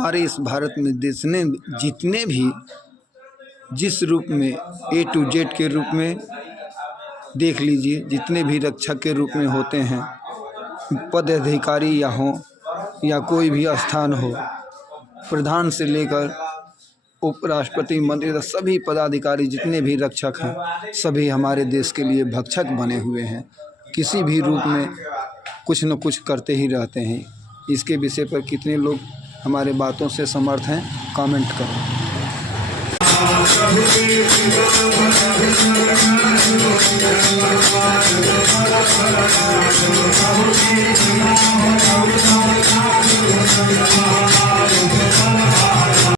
हमारे इस भारत में जितने भी जिस रूप में A to Z के रूप में देख लीजिए, जितने भी रक्षक के रूप में होते हैं, पदाधिकारी या हो या कोई भी स्थान हो, प्रधान से लेकर उपराष्ट्रपति मंत्री तक सभी पदाधिकारी जितने भी रक्षक हैं सभी हमारे देश के लिए भक्षक बने हुए हैं। किसी भी रूप में कुछ न कुछ करते ही रहते हैं। इसके विषय पर कितने लोग हमारे बातों से समर्थ हैं, कमेंट करें।